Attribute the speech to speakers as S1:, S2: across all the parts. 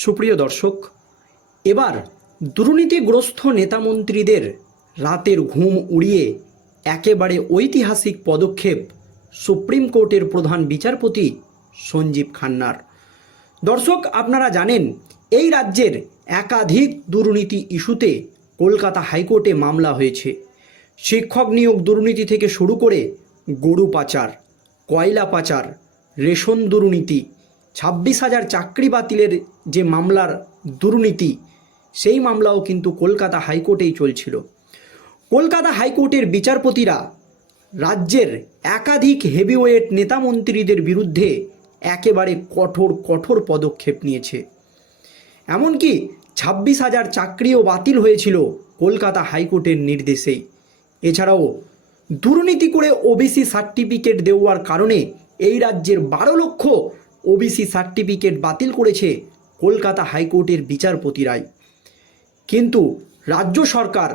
S1: সুপ্রিয় দর্শক, এবার দুর্নীতিগ্রস্ত নেতামন্ত্রীদের রাতের ঘুম উড়িয়ে একেবারে ঐতিহাসিক পদক্ষেপ সুপ্রিম কোর্টের প্রধান বিচারপতি সঞ্জীব খান্নার। দর্শক, আপনারা জানেন, এই রাজ্যের একাধিক দুর্নীতি ইস্যুতে কলকাতা হাইকোর্টে মামলা হয়েছে। শিক্ষক নিয়োগ দুর্নীতি থেকে শুরু করে গরু পাচার, কয়লা পাচার, রেশন দুর্নীতি ছাব্বিশ হাজার চাকরি বাতিলের যে মামলার দুর্নীতি, সেই মামলাও কিন্তু কলকাতা হাইকোর্টেই চলছিল। কলকাতা হাইকোর্টের বিচারপতিরা রাজ্যের একাধিক হেভিওয়েট নেতামন্ত্রীদের বিরুদ্ধে একেবারে কঠোর কঠোর পদক্ষেপ নিয়েছে। এমনকি ছাব্বিশ হাজার চাকরিও বাতিল হয়েছিল কলকাতা হাইকোর্টের নির্দেশেই। এছাড়াও দুর্নীতি করে ওবিসি সার্টিফিকেট দেওয়ার কারণে এই রাজ্যের বারো লক্ষ ওবিসি সার্টিফিকেট বাতিল করেছে কলকাতা হাইকোর্টের বিচারপতিরাই কিন্তু রাজ্য সরকার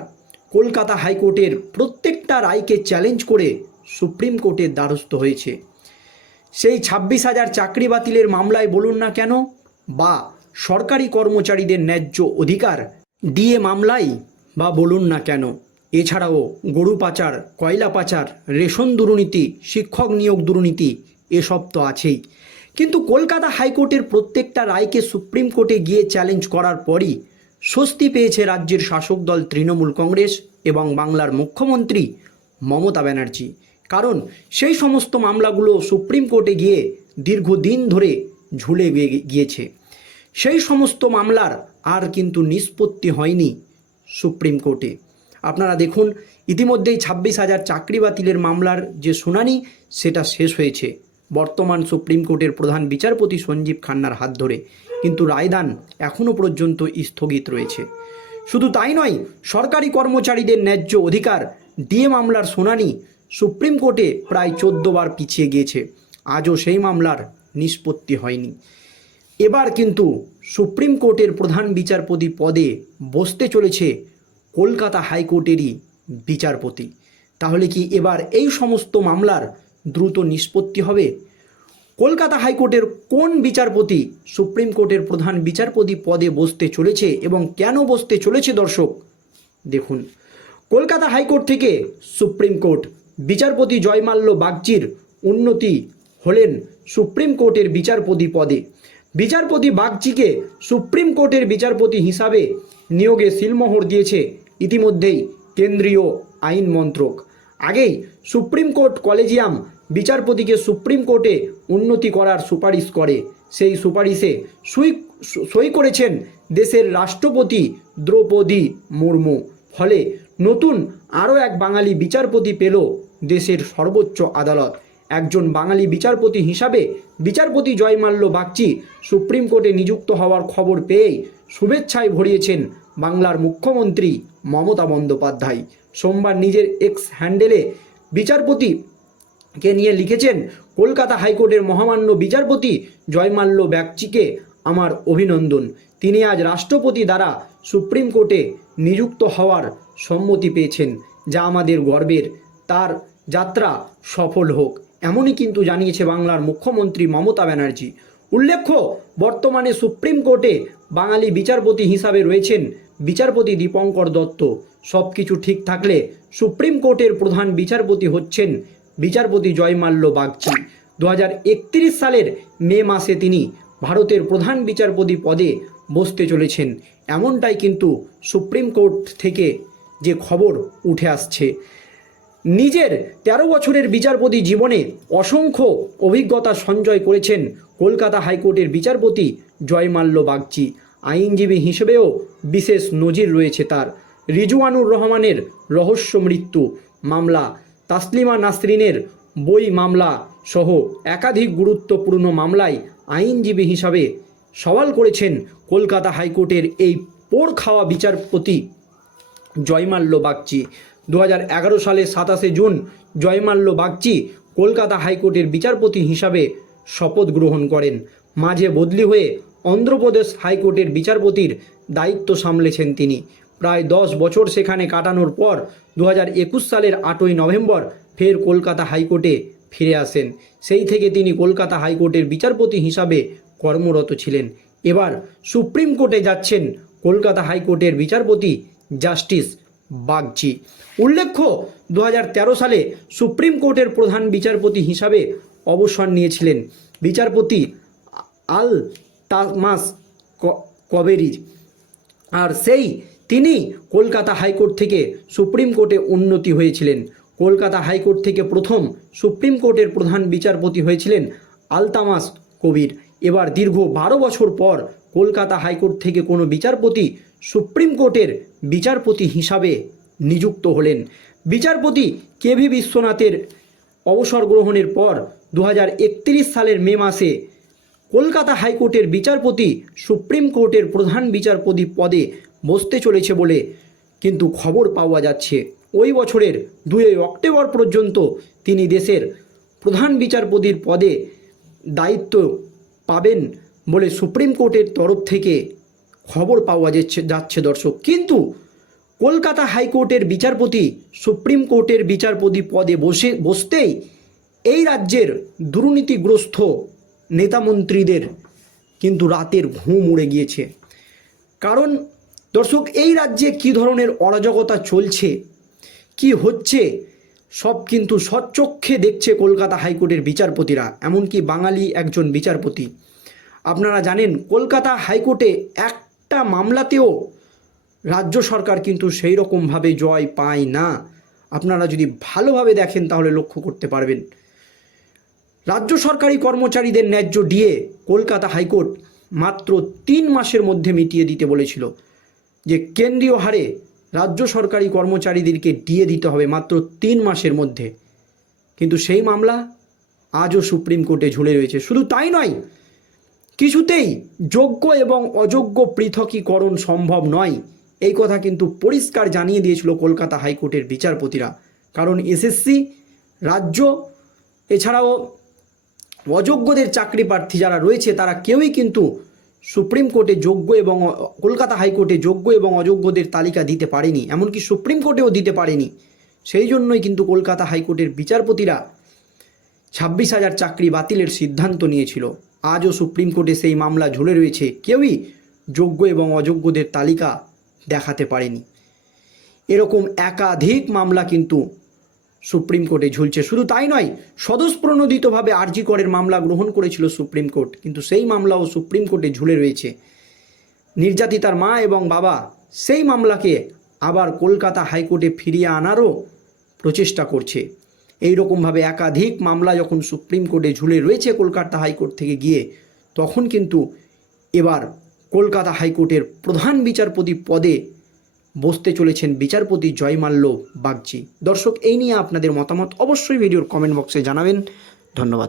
S1: কলকাতা হাইকোর্টের প্রত্যেকটা রায়কে চ্যালেঞ্জ করে সুপ্রিম কোর্টের দ্বারস্থ হয়েছে। সেই ছাব্বিশ হাজার চাকরি বাতিলের মামলায় বলুন না কেন? বা সরকারি কর্মচারীদের ন্যায্য অধিকার ডিএ মামলায়? বা বলুন না কেন? এছাড়াও গরু পাচার, কয়লা পাচার, রেশন দুর্নীতি, শিক্ষক নিয়োগ দুর্নীতি, এসব তো আছেই। কিন্তু কলকাতা হাইকোর্টের প্রত্যেকটা রায়কে সুপ্রিম কোর্টে গিয়ে চ্যালেঞ্জ করার পরই স্বস্তি পেয়েছে রাজ্যের শাসক দল তৃণমূল কংগ্রেস এবং বাংলার মুখ্যমন্ত্রী মমতা ব্যানার্জি। কারণ সেই সমস্ত মামলাগুলো সুপ্রিম কোর্টে গিয়ে দীর্ঘদিন ধরে ঝুলে গিয়েছে। সেই সমস্ত মামলার আর কিন্তু নিষ্পত্তি হয়নি সুপ্রিম কোর্টে। আপনারা দেখুন, ইতিমধ্যেই ছাব্বিশ হাজার চাকরি বাতিলের মামলার যে শুনানি, সেটা শেষ হয়েছে। বর্তমান সুপ্রিম কোর্টের প্রধান বিচারপতি সঞ্জীব খান্নার হাত ধরে। কিন্তু রায়দান এখনও পর্যন্ত স্থগিত রয়েছে। শুধু তাই নয়, সরকারি কর্মচারীদের ন্যায্য অধিকার, ডিএ মামলার শুনানি সুপ্রিম কোর্টে প্রায় চোদ্দ বার পিছিয়ে গিয়েছে। আজও সেই মামলার নিষ্পত্তি হয়নি। এবার কিন্তু সুপ্রিম কোর্টের প্রধান বিচারপতি পদে বসতে চলেছে কলকাতা হাইকোর্টেরই বিচারপতি। তাহলে কি এবার এই সমস্ত মামলার দ্রুত নিষ্পত্তি হবে। কলকাতা হাইকোর্টের কোন বিচারপতি সুপ্রিম কোর্টের প্রধান বিচারপতি পদে বসতে চলেছে এবং কেন বসতে চলেছে দর্শক? দেখুন, কলকাতা হাইকোর্ট থেকে সুপ্রিম কোর্ট বিচারপতি জয়মাল্য বাগচির উন্নতি হলেন সুপ্রিম কোর্টের বিচারপতি পদে। বিচারপতি বাগচিকে সুপ্রিম কোর্টের বিচারপতি হিসাবে নিয়োগে সিলমোহর দিয়েছে ইতিমধ্যেই কেন্দ্রীয় আইন মন্ত্রক। আগেই সুপ্রিম কোর্ট কলেজিয়াম বিচারপতিকে সুপ্রিম কোর্টে উন্নতি করার সুপারিশ করে। সেই সুপারিশে সই সই করেছেন দেশের রাষ্ট্রপতি দ্রৌপদী মুর্মু। ফলে নতুন আরও এক বাঙালি বিচারপতি পেল দেশের সর্বোচ্চ আদালত। একজন বাঙালি বিচারপতি হিসাবে বিচারপতি জয়মাল্য বাগচি সুপ্রিম কোর্টে নিযুক্ত হওয়ার খবর পেয়েই শুভেচ্ছায় ভরিয়েছেন বাংলার মুখ্যমন্ত্রী মমতা বন্দ্যোপাধ্যায়। সোমবার নিজের এক্স হ্যান্ডেলে বিচারপতি কে নিয়ে লিখেছেন, কলকাতা হাইকোর্টের মহামান্য বিচারপতি জয়মাল্য ব্যাগচিকে আমার অভিনন্দন। তিনি আজ রাষ্ট্রপতি দ্বারা সুপ্রিম কোর্টে নিযুক্ত হওয়ার সম্মতি পেয়েছেন, যা আমাদের গর্বের। তার যাত্রা সফল হোক। এমনই কিন্তু জানিয়েছে বাংলার মুখ্যমন্ত্রী মমতা ব্যানার্জি। উল্লেখ্য, বর্তমানে সুপ্রিম কোর্টে বাঙালি বিচারপতি হিসাবে রয়েছেন বিচারপতি দীপঙ্কর দত্ত। সব কিছু ঠিক থাকলে সুপ্রিম কোর্টের প্রধান বিচারপতি হচ্ছেন বিচারপতি জয়মাল্য বাগচি। দু হাজার একত্রিশ সালের মে মাসে তিনি ভারতের প্রধান বিচারপতি পদে বসতে চলেছেন। এমনটাই কিন্তু সুপ্রিম কোর্ট থেকে যে খবর উঠে আসছে। নিজের ১৩ বছরের বিচারপতি জীবনে অসংখ্য অভিজ্ঞতা সঞ্চয় করেছেন কলকাতা হাইকোর্টের বিচারপতি জয়মাল্য বাগচি। আইনজীবী হিসেবেও বিশেষ নজির রয়েছে তার। রিজওয়ানুর রহমানের রহস্য মৃত্যু মামলা, তাসলিমা নাসরিনের বই মামলা সহ একাধিক গুরুত্বপূর্ণ মামলায় আইনজীবী হিসাবে সওয়াল করেছেন কলকাতা হাইকোর্টের এই পোড় খাওয়া বিচারপতি জয়মাল্য বাগচি। দু হাজার এগারো সালে সাতাশে জুন জয়মাল্য বাগচি কলকাতা হাইকোর্টের বিচারপতি হিসাবে শপথ গ্রহণ করেন। মাঝে বদলি হয়ে অন্ধ্রপ্রদেশ হাইকোর্টের বিচারপতির দায়িত্ব সামলেছেন তিনি। প্রায় দশ বছর সেখানে কাটানোর পর দু হাজার একুশ সালের আটই নভেম্বর ফের কলকাতা হাইকোর্টে ফিরে আসেন। সেই থেকে তিনি কলকাতা হাইকোর্টের বিচারপতি হিসাবে কর্মরত ছিলেন। এবার সুপ্রিম কোর্টে যাচ্ছেন কলকাতা হাইকোর্টের বিচারপতি জাস্টিস বাগচি। উল্লেখ্য দু হাজার তেরো সালে সুপ্রিম কোর্টের প্রধান বিচারপতি হিসাবে অবসর নিয়েছিলেন। বিচারপতি আল তামাস ক- কবেরি আর সেই তিনি কলকাতা হাইকোর্ট থেকে সুপ্রিম কোর্টে উন্নতি হয়েছিলেন। কলকাতা হাইকোর্ট থেকে প্রথম সুপ্রিম কোর্টের প্রধান বিচারপতি হয়েছিলেন আলতামাস কবির। এবার দীর্ঘ বারো বছর পর কলকাতা হাইকোর্ট থেকে কোনো বিচারপতি সুপ্রিম কোর্টের বিচারপতি হিসাবে নিযুক্ত হলেন। বিচারপতি কেভি বিশ্বনাথের অবসর গ্রহণের পর দু হাজার একত্রিশ সালের মে মাসে কলকাতা হাইকোর্টের বিচারপতি, সুপ্রিম কোর্টের প্রধান বিচারপতি পদে বসতে চলেছে বলে কিন্তু খবর পাওয়া যাচ্ছে। ওই বছরের দুই অক্টোবর পর্যন্ত তিনি দেশের প্রধান বিচারপতির পদে দায়িত্ব পাবেন বলে সুপ্রিম কোর্টের তরফ থেকে খবর পাওয়া যাচ্ছে যাচ্ছে দর্শক। কিন্তু কলকাতা হাইকোর্টের বিচারপতি, সুপ্রিম কোর্টের বিচারপতি পদে বসে বসতেই এই রাজ্যের দুর্নীতিগ্রস্ত নেতামন্ত্রীদের কিন্তু রাতের ঘুম উড়ে গিয়েছে। কারণ দর্শক, এই রাজ্যে কী ধরনের অরাজকতা চলছে, কি হচ্ছে, সব কিন্তু সচক্ষে দেখছে কলকাতা হাইকোর্টের বিচারপতিরা, এমনকি বাঙালি একজন বিচারপতি। আপনারা জানেন, কলকাতা হাইকোর্টে একটা মামলাতেও রাজ্য সরকার কিন্তু সেই রকমভাবে জয় পায় না। আপনারা যদি ভালোভাবে দেখেন, তাহলে লক্ষ্য করতে পারবেন। রাজ্য সরকারি কর্মচারীদের ন্যায্য ডিএ কলকাতা হাইকোর্ট মাত্র তিন মাসের মধ্যে মিটিয়ে দিতে বলেছিল যে কেন্দ্রীয় হারে রাজ্য সরকারি কর্মচারীদেরকে ডিএ দিতে হবে মাত্র তিন মাসের মধ্যে। কিন্তু সেই মামলা আজও সুপ্রিম কোর্টে ঝুলে রয়েছে। শুধু তাই নয়, কিছুতেই যোগ্য এবং অযোগ্য পৃথকীকরণ সম্ভব নয়। এই কথা কিন্তু পরিষ্কার জানিয়ে দিয়েছিল কলকাতা হাইকোর্টের বিচারপতিরা। কারণ এসএসসি, রাজ্য, এছাড়াও অযোগ্যদের চাকরি প্রার্থী যারা রয়েছে, তারা কেউই কিন্তু সুপ্রিম কোর্টে যোগ্য এবং কলকাতা হাইকোর্টে যোগ্য এবং অযোগ্যদের তালিকা দিতে পারেনি। এমনকি সুপ্রিম কোর্টেও দিতে পারেনি। সেই জন্যই কিন্তু কলকাতা হাইকোর্টের বিচারপতিরা ছাব্বিশ হাজার চাকরি বাতিলের সিদ্ধান্ত নিয়েছিল। আজও সুপ্রিম কোর্টে সেই মামলা ঝুলে রয়েছে। কেউই যোগ্য এবং অযোগ্যদের তালিকা দেখাতে পারেনি। এরকম একাধিক মামলা কিন্তু সুপ্রিম কোর্টে ঝুলছে। শুধু তাই নয় স্বতঃপ্রণোদিতভাবে আরজি করের মামলা গ্রহণ করেছিল সুপ্রিম কোর্ট। কিন্তু সেই মামলাও সুপ্রিম কোর্টে ঝুলে রয়েছে। নির্যাতিতার মা এবং বাবা সেই মামলাকে আবার কলকাতা হাইকোর্টে ফিরিয়ে আনারও প্রচেষ্টা করছে। এই রকমভাবে একাধিক মামলা যখন সুপ্রিম কোর্টে ঝুলে রয়েছে কলকাতা হাইকোর্ট থেকে গিয়ে, তখন কিন্তু এবার কলকাতা হাইকোর্টের প্রধান বিচারপতি পদে বসতে চলেছেন বিচারপতি জয়মাল্য বাগচি। দর্শক, এই নিয়ে আপনাদের মতামত অবশ্যই ভিডিওর কমেন্ট বক্সে জানাবেন। ধন্যবাদ।